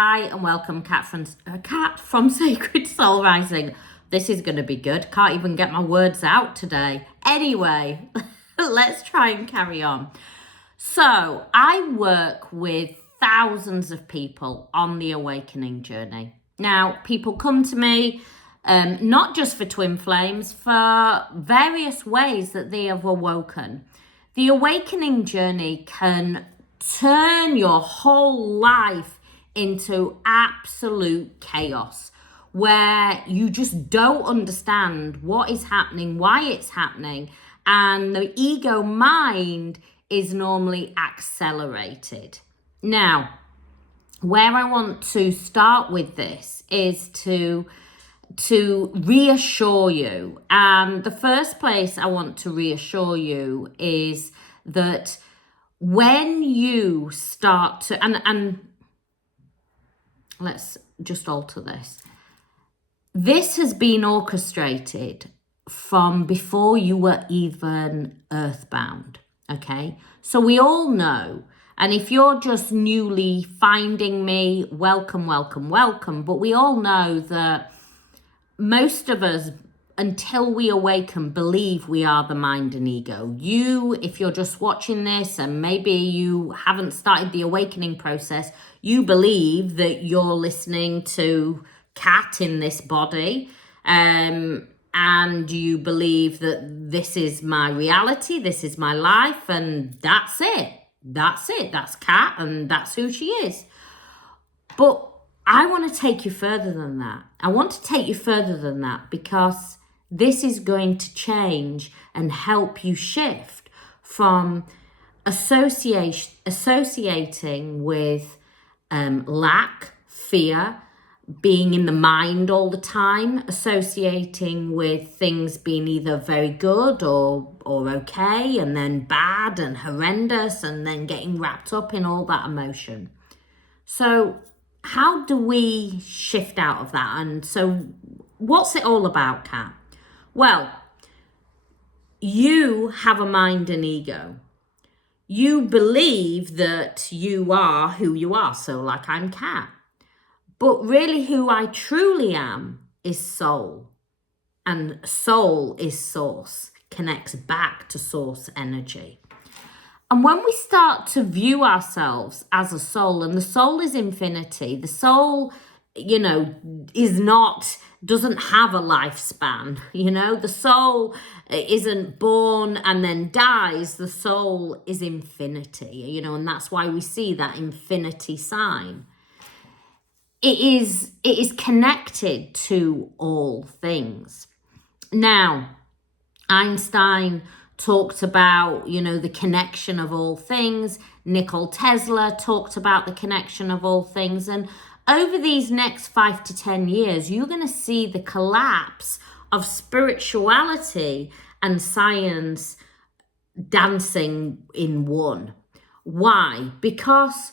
Hi and welcome, Kat from Sacred Soul Rising. This is going to be good. Can't even get my words out today. Anyway, let's try and carry on. So I work with thousands of people on the awakening journey. Now, people come to me not just for twin flames, for various ways that they have awoken. The awakening journey can turn your whole life into absolute chaos, where you just don't understand what is happening, why it's happening, and the ego mind is normally accelerated. Now, where I want to start with this is to reassure you. And the first place I want to reassure you is that when you start to, and let's just alter this. This has been orchestrated from before you were even earthbound, okay? So we all know, and if you're just newly finding me, welcome. But we all know that most of us, until we awaken, believe we are the mind and ego. You, if you're just watching this and maybe you haven't started the awakening process, you believe that you're listening to Kat in this body, and you believe that this is my reality, this is my life, and that's it. That's Kat, and that's who she is. But I want to take you further than that. I want to take you further than that because this is going to change and help you shift from associating with lack, fear, being in the mind all the time, associating with things being either very good or okay, and then bad and horrendous, and then getting wrapped up in all that emotion. So how do we shift out of that? And so what's it all about, Kat? Well, you have a mind and ego. You believe that you are who you are. So like I'm Kat. But really who I truly am is soul. And soul is source, connects back to source energy. And when we start to view ourselves as a soul, and the soul is infinity, the soul, doesn't have a lifespan, the soul isn't born and then dies. The soul is infinity, and that's why we see that infinity sign. It is connected to all things. Now, Einstein talked about, the connection of all things. Nikola Tesla talked about the connection of all things. And over these next 5 to 10 years, you're going to see the collapse of spirituality and science dancing in one. Why? Because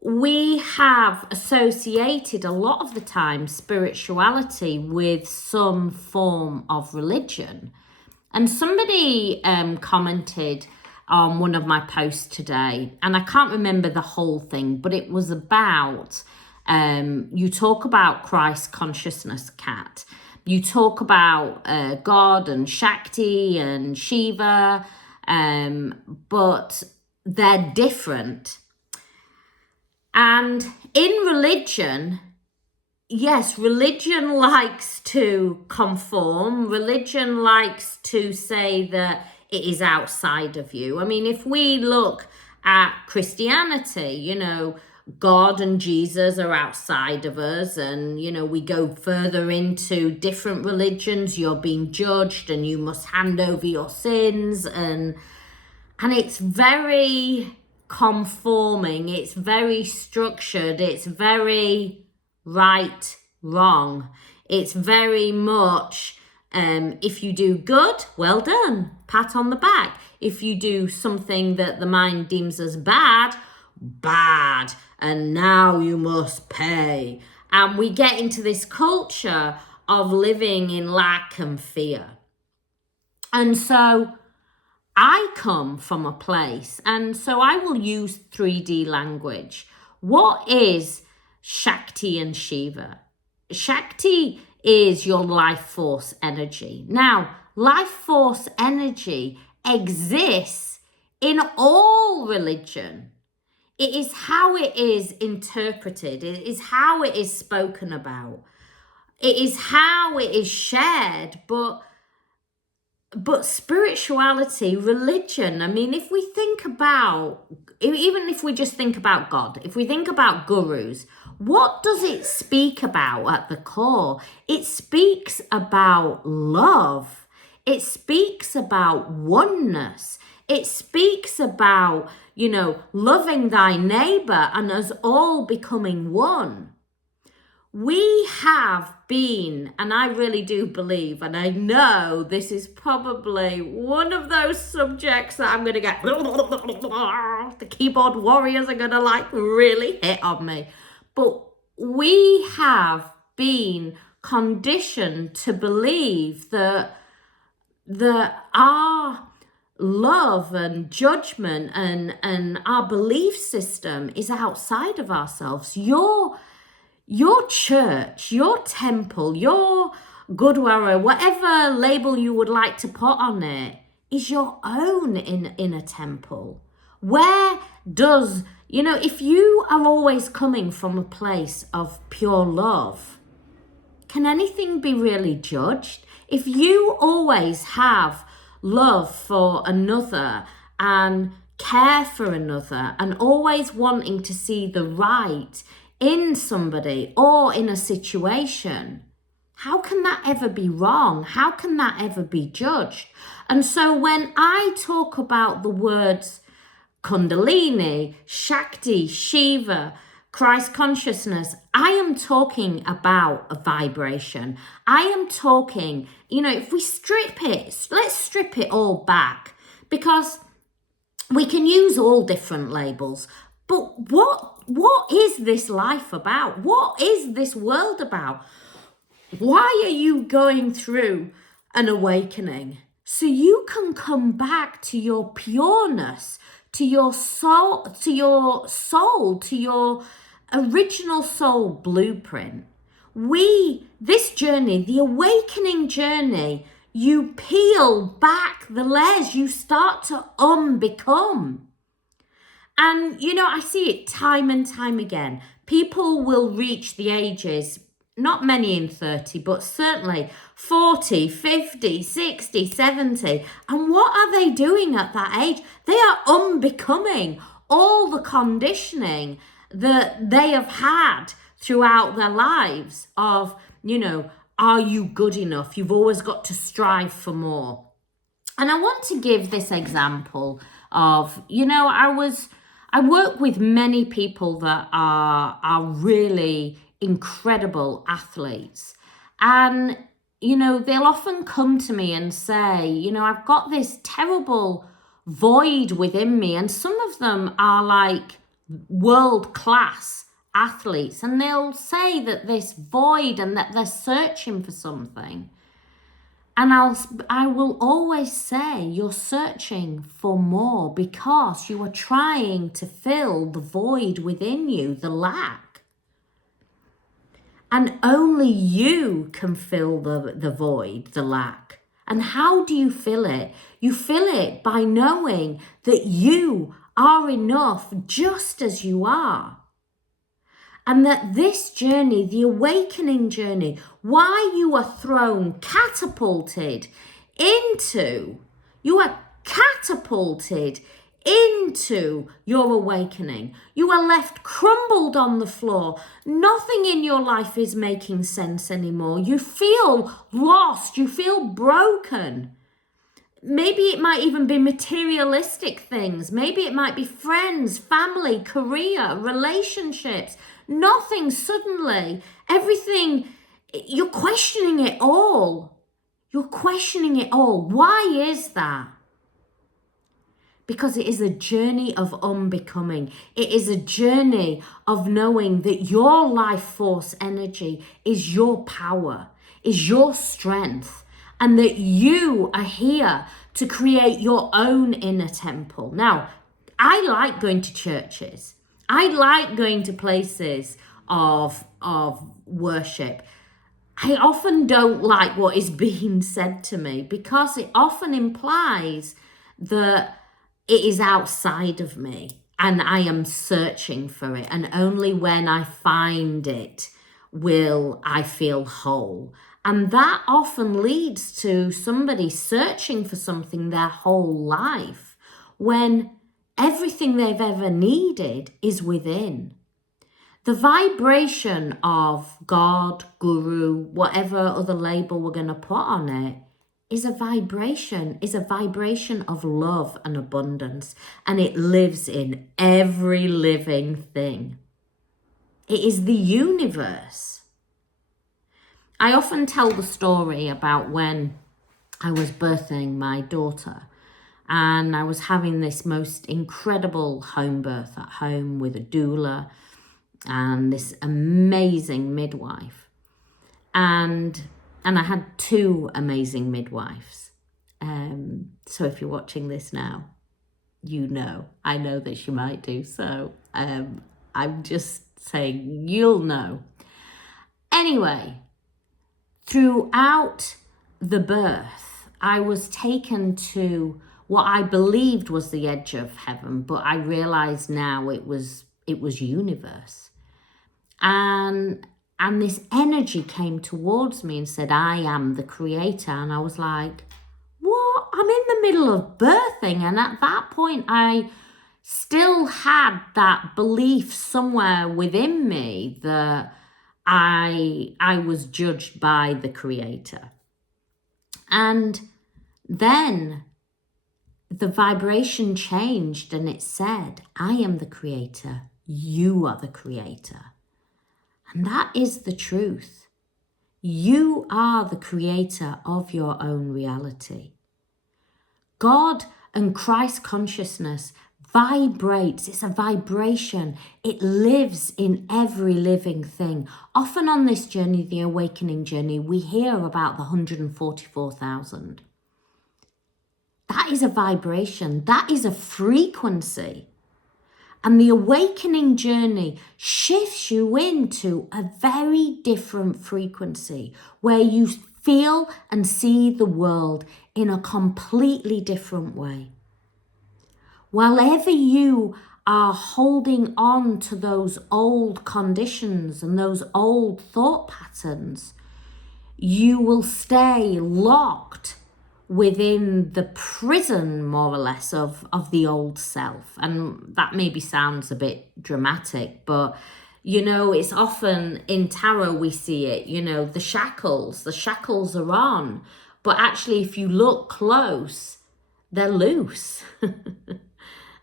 we have associated a lot of the time spirituality with some form of religion. And somebody commented on one of my posts today, and I can't remember the whole thing, but it was about, you talk about Christ consciousness, Kat. You talk about God and Shakti and Shiva, but they're different. And in religion, yes, religion likes to conform. Religion likes to say that it is outside of you. I mean, if we look at Christianity, God and Jesus are outside of us, and, we go further into different religions. You're being judged and you must hand over your sins. And it's very conforming. It's very structured. It's very right, wrong. It's very much, if you do good, well done, pat on the back. If you do something that the mind deems as bad, and now you must pay. And we get into this culture of living in lack and fear. And so I come from a place, and so I will use 3D language. What is Shakti and Shiva. Shakti is your life force energy. Now, life force energy exists in all religion. It is how it is interpreted. It is how it is spoken about. It is how it is shared. But spirituality, religion, I mean, if we think about, even if we just think about God, if we think about gurus, what does it speak about at the core? It speaks about love. It speaks about oneness. It speaks about, loving thy neighbor and us all becoming one. We have been, and I really do believe, and I know this is probably one of those subjects that I'm going to get, the keyboard warriors are going to really hit on me. But we have been conditioned to believe that our love and judgment and our belief system is outside of ourselves. Your church, your temple, your gurdwara, whatever label you would like to put on it, is your own in a temple. Where does, if you are always coming from a place of pure love, can anything be really judged? If you always have love for another and care for another and always wanting to see the right in somebody or in a situation, how can that ever be wrong? How can that ever be judged? And so when I talk about the words Kundalini, Shakti, Shiva, Christ consciousness, I am talking about a vibration. I am talking, if we strip it, let's strip it all back, because we can use all different labels. But what is this life about? What is this world about? Why are you going through an awakening? So you can come back to your pureness, to your soul, to your original soul blueprint. This journey, the awakening journey, you peel back the layers, you start to become. And, I see it time and time again. People will reach the ages, not many in 30, but certainly 40, 50, 60, 70. And what are they doing at that age? They are unbecoming all the conditioning that they have had throughout their lives of, are you good enough? You've always got to strive for more. And I want to give this example of, I work with many people that are really incredible athletes. And, they'll often come to me and say, I've got this terrible void within me. And some of them are like world-class athletes. And they'll say that this void and that they're searching for something. And I will always say you're searching for more because you are trying to fill the void within you, the lack. And only you can fill the void, the lack. And how do you fill it? You fill it by knowing that you are enough just as you are. And that this journey, the awakening journey, why you are catapulted into your awakening. You are left crumbled on the floor. Nothing in your life is making sense anymore. You feel lost. You feel broken. Maybe it might even be materialistic things. Maybe it might be friends, family, career, relationships. Nothing suddenly, everything, you're questioning it all. You're questioning it all. Why is that? Because it is a journey of unbecoming. It is a journey of knowing that your life force energy is your power, is your strength, and that you are here to create your own inner temple. Now, I like going to churches. I like going to places of worship, I often don't like what is being said to me, because it often implies that it is outside of me and I am searching for it. And only when I find it will I feel whole. And that often leads to somebody searching for something their whole life when everything they've ever needed is within. The vibration of God, Guru, whatever other label we're going to put on it, is a vibration of love and abundance. And it lives in every living thing. It is the universe. I often tell the story about when I was birthing my daughter, and I was having this most incredible home birth at home with a doula and this amazing midwife. And I had two amazing midwives. So if you're watching this now, you know, I know that she might do. So I'm just saying, you'll know. Anyway, throughout the birth, I was taken to what I believed was the edge of heaven, but I realize now it was universe. And this energy came towards me and said, I am the creator. And I was like, what? I'm in the middle of birthing. And at that point, I still had that belief somewhere within me that I was judged by the creator. And then the vibration changed and it said, I am the creator. You are the creator. And that is the truth. You are the creator of your own reality. God and Christ consciousness vibrates. It's a vibration. It lives in every living thing. Often on this journey, the awakening journey, we hear about the 144,000. That is a vibration. That is a frequency. And the awakening journey shifts you into a very different frequency where you feel and see the world in a completely different way. Wherever you are holding on to those old conditions and those old thought patterns, you will stay locked within the prison, more or less, of the old self. And that maybe sounds a bit dramatic, but you know, it's often in tarot we see it, you know, the shackles are on, but actually if you look close, they're loose.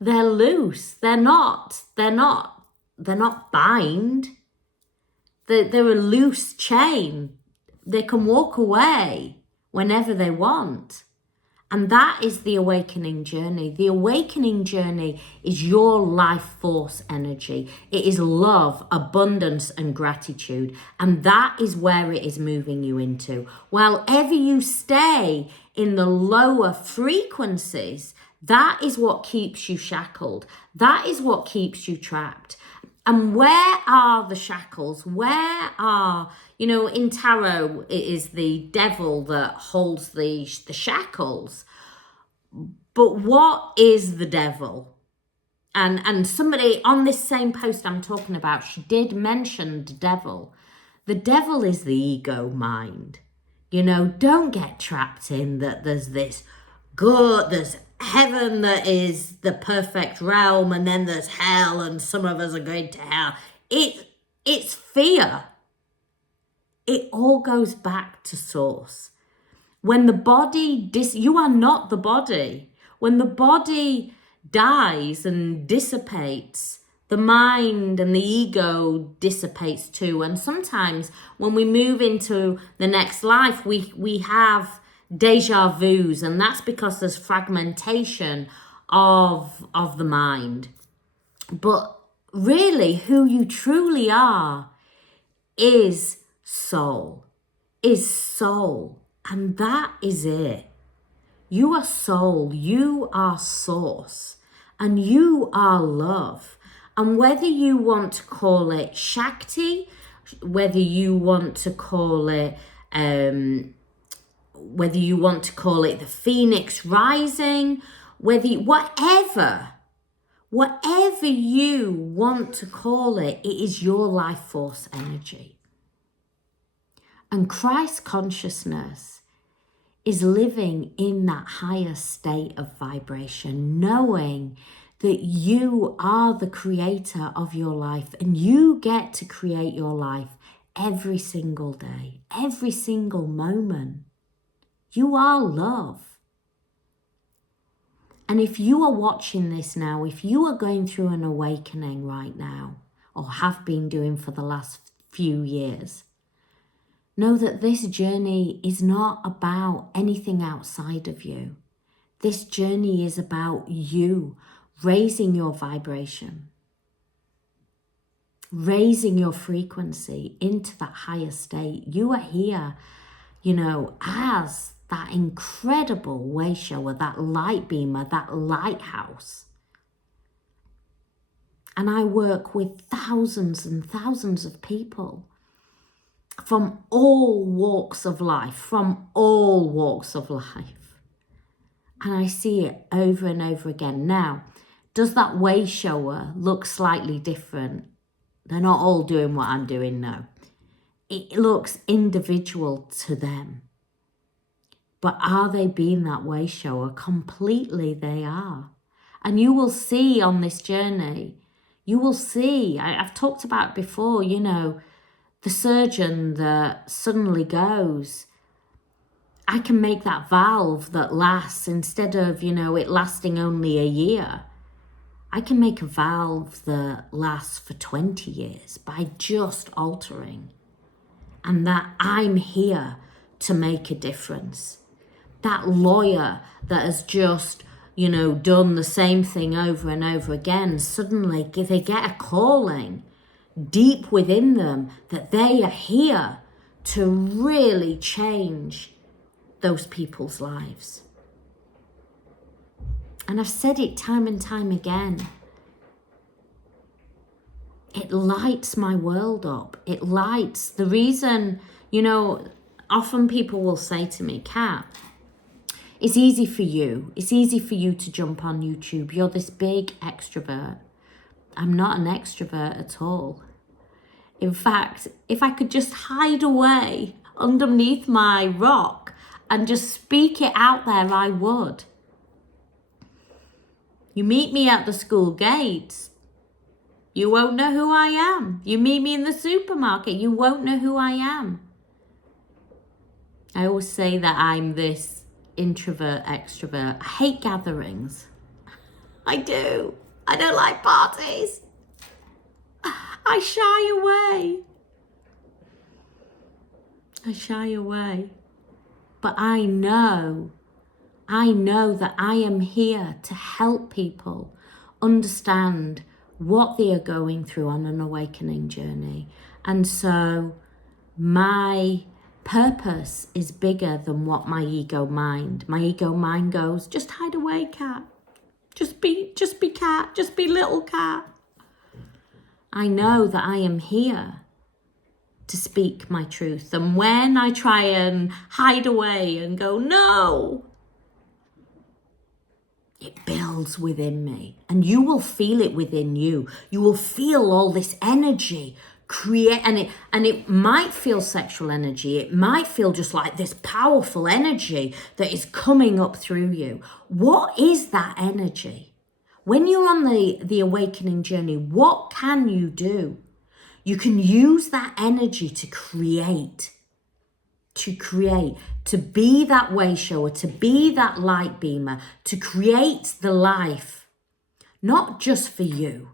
They're loose. They're not bind. They're a loose chain. They can walk away whenever they want. And that is the awakening journey. The awakening journey is your life force energy. It is love, abundance, and gratitude. And that is where it is moving you into. Wherever you stay in the lower frequencies, that is what keeps you shackled. That is what keeps you trapped. And where are the shackles? Where are, you know, in tarot, it is the devil that holds the shackles. But what is the devil? And somebody on this same post I'm talking about, she did mention the devil. The devil is the ego mind. You know, don't get trapped in that there's this good, there's heaven that is the perfect realm, and then there's hell, and some of us are going to hell. It's fear. It all goes back to source. When the body you are not the body. When the body dies and dissipates, the mind and the ego dissipates too. And sometimes when we move into the next life, we have deja vus, and that's because there's fragmentation of the mind. But really, who you truly are is soul, and that is it. You are soul, you are source, and you are love. And whether you want to call it Shakti, whether you want to call it the phoenix rising, whatever you want to call it, it is your life force energy. And Christ consciousness is living in that higher state of vibration, knowing that you are the creator of your life and you get to create your life every single day, every single moment. You are love. And if you are watching this now, if you are going through an awakening right now, or have been doing for the last few years, know that this journey is not about anything outside of you. This journey is about you raising your vibration, raising your frequency into that higher state. You are here, as that incredible way shower, that light beamer, that lighthouse. And I work with thousands and thousands of people from all walks of life, And I see it over and over again. Now, does that way shower look slightly different? They're not all doing what I'm doing now. It looks individual to them. But are they being that way shower? Completely they are. And you will see on this journey, I've talked about it before, the surgeon that suddenly goes, I can make that valve that lasts, instead of, it lasting only a year, I can make a valve that lasts for 20 years by just altering. And that I'm here to make a difference. That lawyer that has just, done the same thing over and over again, suddenly they get a calling deep within them that they are here to really change those people's lives. And I've said it time and time again. It lights my world up. It lights. The reason, often people will say to me, Kat, it's easy for you. It's easy for you to jump on YouTube. You're this big extrovert. I'm not an extrovert at all. In fact, if I could just hide away underneath my rock and just speak it out there, I would. You meet me at the school gates, you won't know who I am. You meet me in the supermarket, you won't know who I am. I always say that I'm this introvert, extrovert. I hate gatherings. I do. I don't like parties. I shy away. But I know that I am here to help people understand what they are going through on an awakening journey. And so my purpose is bigger than what my ego mind goes, just hide away, Cat. Just be Cat, just be little Cat. I know that I am here to speak my truth. And when I try and hide away and go, no, it builds within me. And you will feel it within you. You will feel all this energy create, and it might feel sexual energy. It might feel just like this powerful energy that is coming up through you. What is that energy? When you're on the awakening journey, what can you do? You can use that energy to create, to be that way shower, to be that light beamer, to create the life, not just for you.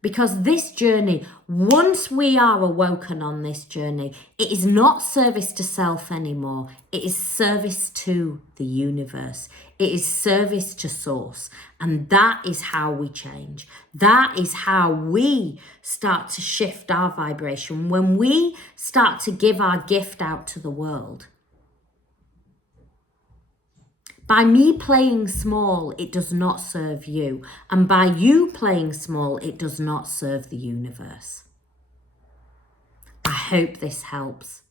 Because this journey, once we are awoken on this journey, it is not service to self anymore. It is service to the universe. It is service to source. And that is how we change. That is how we start to shift our vibration. When we start to give our gift out to the world. By me playing small, it does not serve you. And by you playing small, it does not serve the universe. I hope this helps.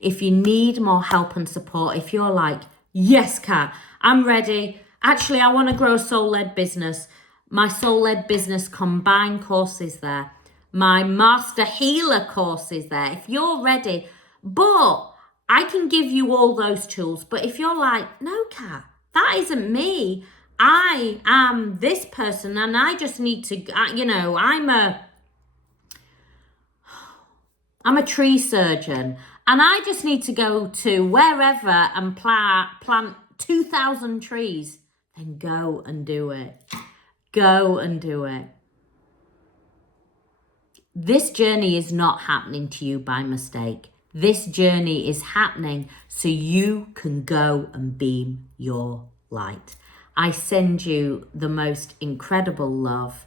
If you need more help and support, if you're like, yes, Kat, I'm ready. Actually, I want to grow a soul-led business. My soul-led business combined course is there. My master healer course is there. If you're ready, but I can give you all those tools. But if you're like, no, Kat, that isn't me. I am this person and I just need to, I'm a tree surgeon and I just need to go to wherever and plant 2,000 trees. Then go and do it. Go and do it. This journey is not happening to you by mistake. This journey is happening so you can go and beam your light. I send you the most incredible love.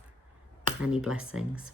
Many blessings.